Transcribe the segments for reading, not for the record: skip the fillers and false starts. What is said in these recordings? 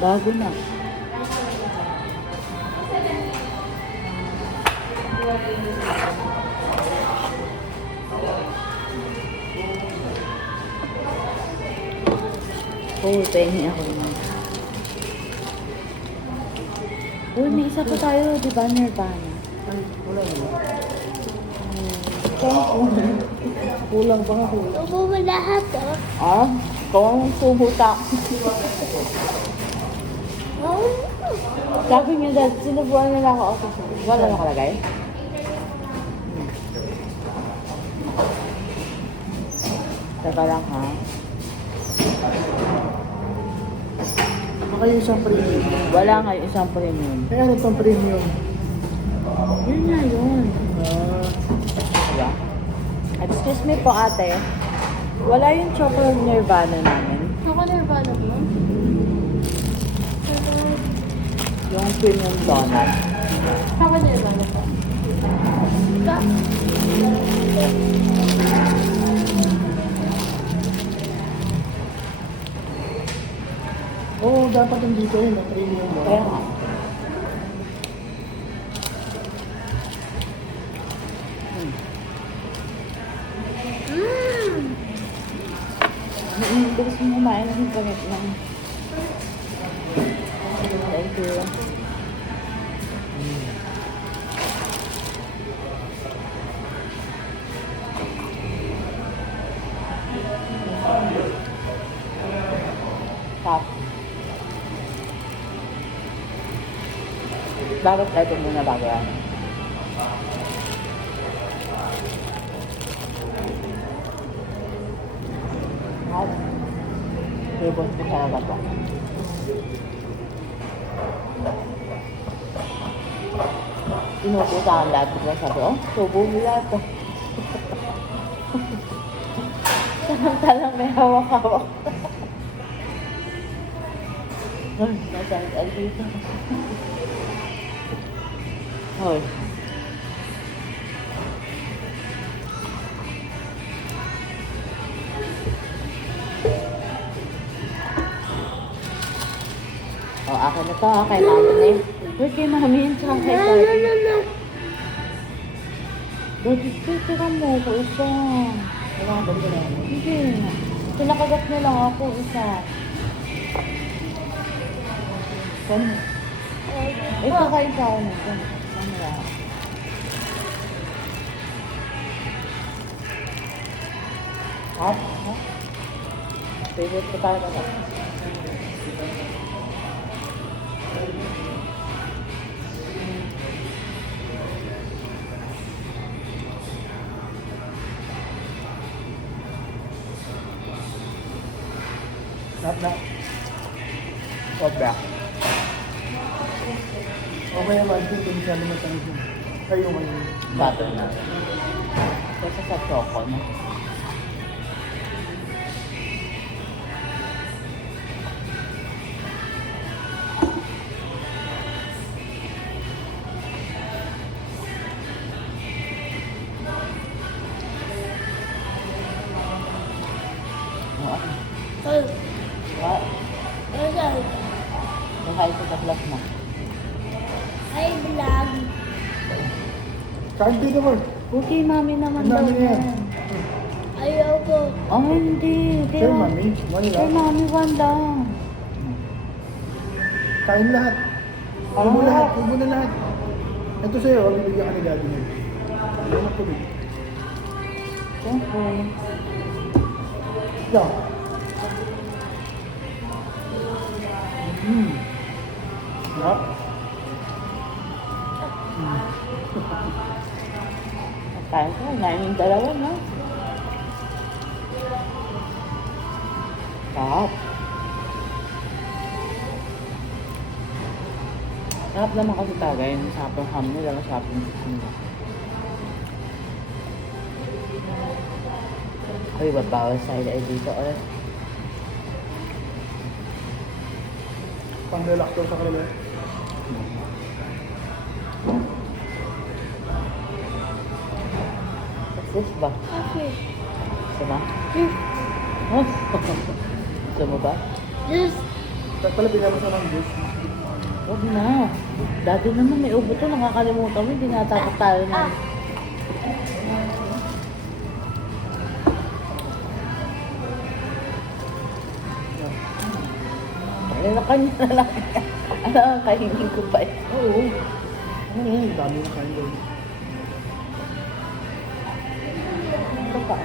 Bago na. Oh, pengi ako naman. Uy, may isa pa tayo, di ba, Nirvana? Ay, wala mo. Kulang ba nga kulang? Tubo mo lahat, oh. Ah, ikaw ang sumuta. Oh. Sabi niya dad, sinubuan nila ako ako. Wala nakalagay? Teka lang ha. Baka yung isang premium. Wala nga yung isang premium. Kaya ano itong premium? Yun nga yun. Ah, Diba? Excuse me po ate. Wala yung chocolate Nirvana namin. Ako Nirvana mo? Yung premium donut. Ako Nirvana po. oo, dapat nandito yun, ang premium mo. Kaya nga. Bilis mo kumain ng pangit lang. Thank you. Top. Bakit ito muna bago yan? Hot. Favorite ko talaga to. Inupo sa akin lahat. Bigla sabi, oh, subo mo lahat to. Samantalang may hawak-hawak. Ay, nasaan dito. Hoy. Oh, akin na to, kay mami na yun. Uy, kay mami yun, tsaka kay Carly. Dodi, tira mo ko isa. Wala ka ba na? Hindi. Pinakagat niya lang ako isa. Ano? Eh, kakain pa ako nito. Ano yan? Hot? Ha? Favorite ko talaga to. Lahat na. Sobra. Okay naman, kung masyado matamis yun. Ay, yung ano. Butter na. Kasi sa choco, no? Ay, What? ay, Buhay sa taklas mo. ay, vlog. Kahit di naman. Okay, mami naman Ang daw dami na yan. yan. Ayaw ko. Oh, hindi. Sir, mami. Wala. Kay mami, one lang. Kain lahat. Huwag mo lahat. Huwag mo na lahat. Ito sa'yo, bibigyan ka ni daddy mo. Ayaw na tuloy. Okay. Ito. Sarap. Kain ko, ngayon yung dalawa, no? Sarap. Sarap naman kasi talaga yung sapang ham nila, sapang nila. Ay, ba't bawal side ay dito? Ay, Pang-relax daw sa kanila. fish ba? Okay. Gusto mo? Just, Gusto mo ba? just, Pala binabasa ng juice. Huwag na. Dati naman may ubo to, nakakalimutan mo, hindi natatak tayo na. Nilakan niya na lang. Ano, kainin ko pa eh. Oo. Ang dami na kain doon. Ito pa.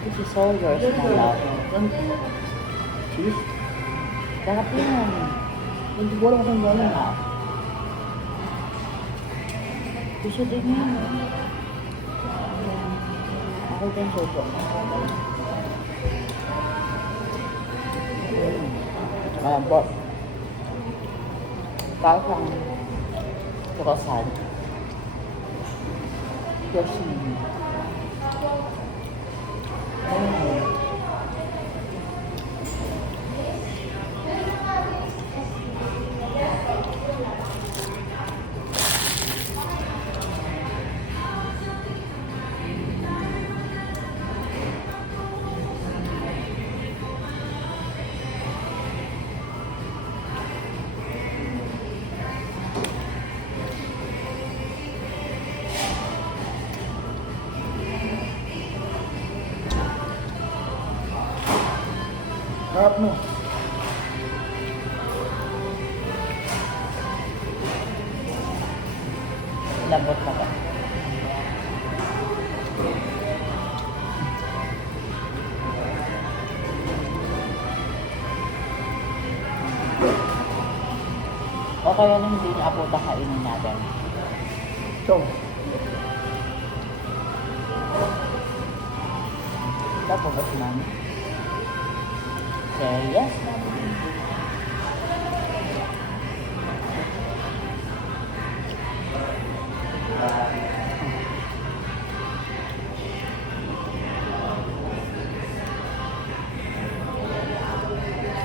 This is all yours, my love. Cheese? Sarap yan. Hindi ko alam kung galing. Ah. Gusto din yan. Ako din soto. Malambot. Parang croissant. Yoshimi. Harap mo. Lambot na ba? O kaya nang hindi niya aputa kainin natin. Ito. Tapos ba si Mami? Say yes, Mami.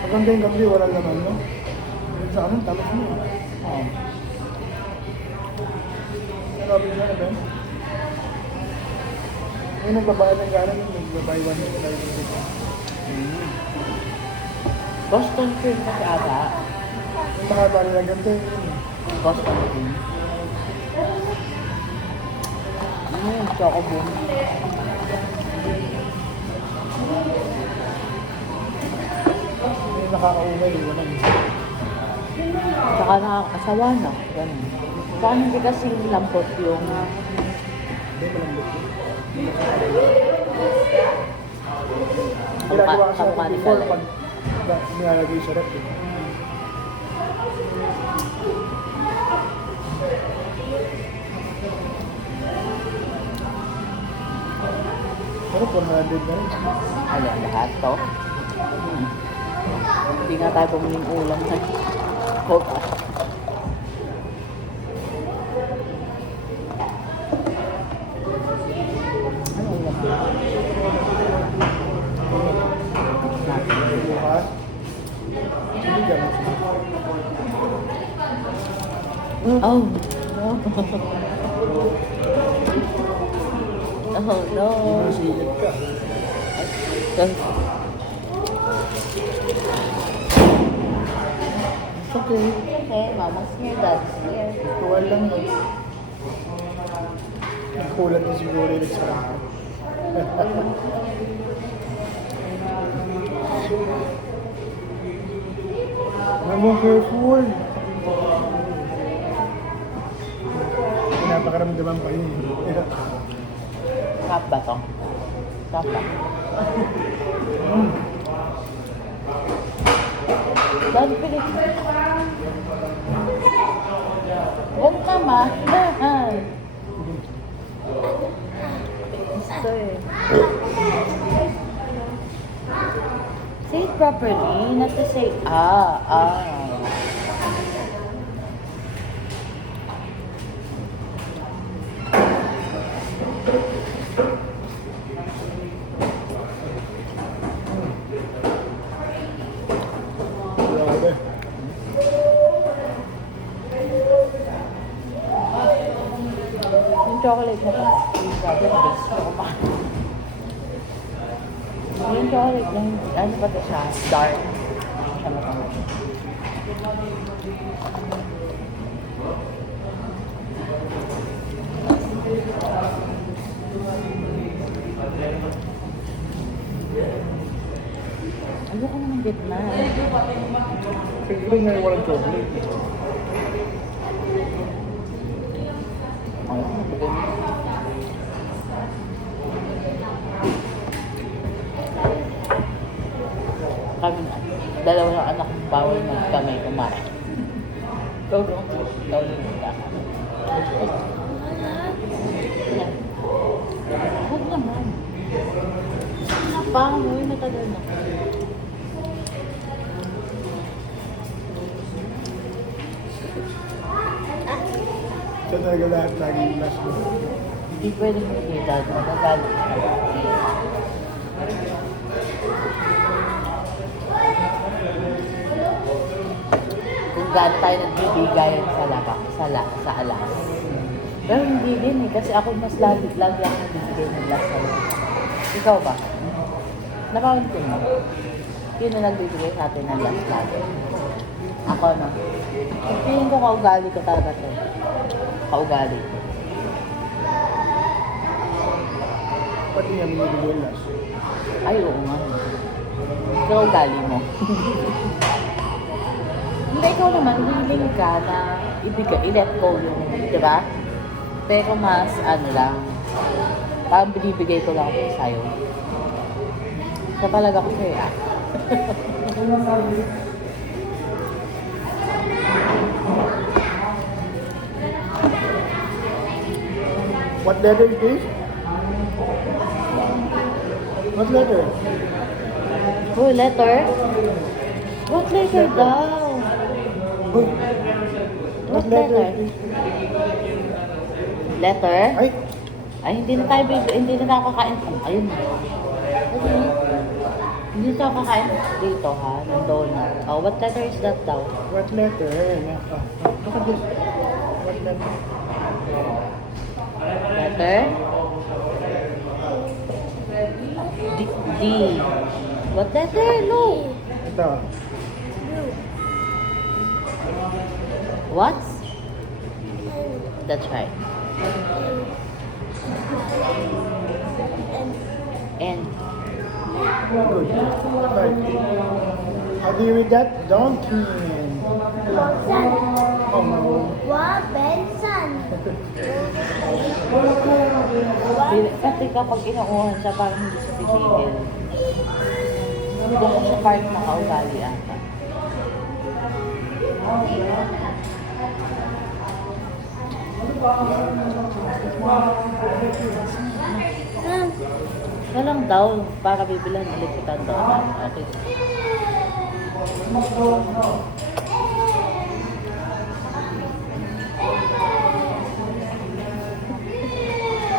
Maganda yung gabi, walang laman, no? Yung sa amin, talas mo. Oh. Sabi nila na ba? May nagbabayad ng gano'n, nagbabayad one day tayo dito. Boston cream kasi ata. Yung mga bali na ganito yun. Boston cream. Ano yung choco boom? May nakakaumay, wala na. Tsaka nakakasawa na. Ganun. Saan hindi kasi lampot yung Hindi, malambot yun. kamukha Ginagawa kasi kamukha ni before Kalay. pag nilalagay sa rep. Pero 400 na rin. Ayan, lahat to. Hindi nga tayo pumiling ulam na. Hold on. Ano ulam? Bukas. Hindi ganun siya. Oh, no. Oh, no. Silid ka. It's okay. Okay, mama's here, dad's here. Tuwal lang yun. Nagkulat na siguro yung restaurant. Ano, careful. Pinapakaramdaman pa yun. Kap ba to? Kap ba? Dad, pilit. Huwag naman. Gusto eh. Say it properly, not to say ah. Grabe. Yung chocolate na to. Grabe, gusto ko pa. Yung chocolate lang, ano pa to siya? Dark. Ayoko naman gitna. Siguro nga walang chocolate. Ayoko naman gitna. Kami na. Dalawa ng anak kong bawal magkamay kumain. Ikaw lang. Ikaw lang yung kaka. Yan. Huwag naman. Napaka mo yung matagal na. Siya talaga lahat laging last mo. Hindi pwede mo kita. Magagalit ka. Kung gaano tayo nagbibigayan sa labak, sa alas. Pero hindi din eh, kasi ako mas lagi ako nagbibigay ng last sa labak. Ikaw ba? Napaunti mo? Sino nagbibigay sa atin ng last lagi? Ako no? Feeling ko kaugali ko talaga to. Kaugali ko. Pati niya binibigay yung last. Ay, oo nga. Kaugali mo. Hindi, ikaw naman, willing ka na i-let go yung, di ba? Pero mas, ano lang, parang binibigay ko lang ako sa'yo. Sa talaga ko sa'yo, ah. What letter is this? What letter? Oh, letter? What letter daw? Uy, What letter? is this? Letter? Ay, Ay, hindi na tayo kakain. Ayun na. Hindi tayo kakain dito ha, ng donut. Oh, what letter is that daw? what letter? Look at this. What letter? Letter? D. What letter? No. Ito. What? That's right. And Good. Right. How do you read that? Donkey. Benson. Oh no. Benson. kasi kapag inuuhan siya, parang hindi siya pipigil. Doon ko siya parang nakaugali ata. Ito lang daw, para bibilan ulit kita doon. Okay.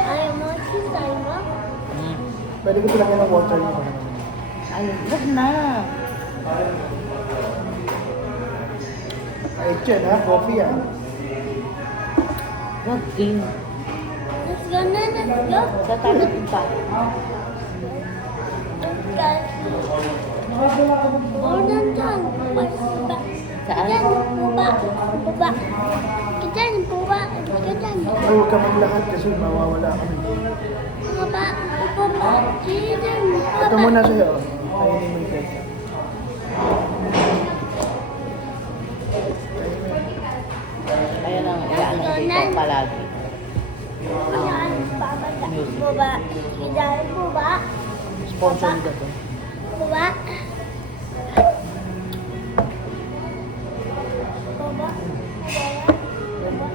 Ayaw mo sisay mo? Mm. Pwede ko talaga ng water niyo. Ay, wag na. Ay, Chen ha? Coffee yan. Wag din. Let's go na, let's go. Sa tayo punta. Oh, nandiyan. Baba. Saan? Diyan, baba. Baba. Diyan, baba. Diyan. Huwag ka maglakad kasi mawawala kami. Baba. Baba. Diyan, baba. Ito muna sa'yo. Kainin mo yung pesa. Ayan ang ilaan dito palagi. Diyan, baba. Baba. Diyan, baba. Sponsor nito to. Baba. Baba. Baba.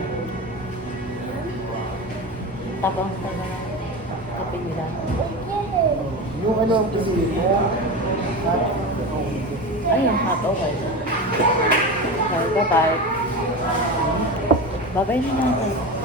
Tapang tayo ng kape nila. Yung ano ang piliin mo? Ayun, hot. Okay. Okay, bye-bye. Bye-bye na natin.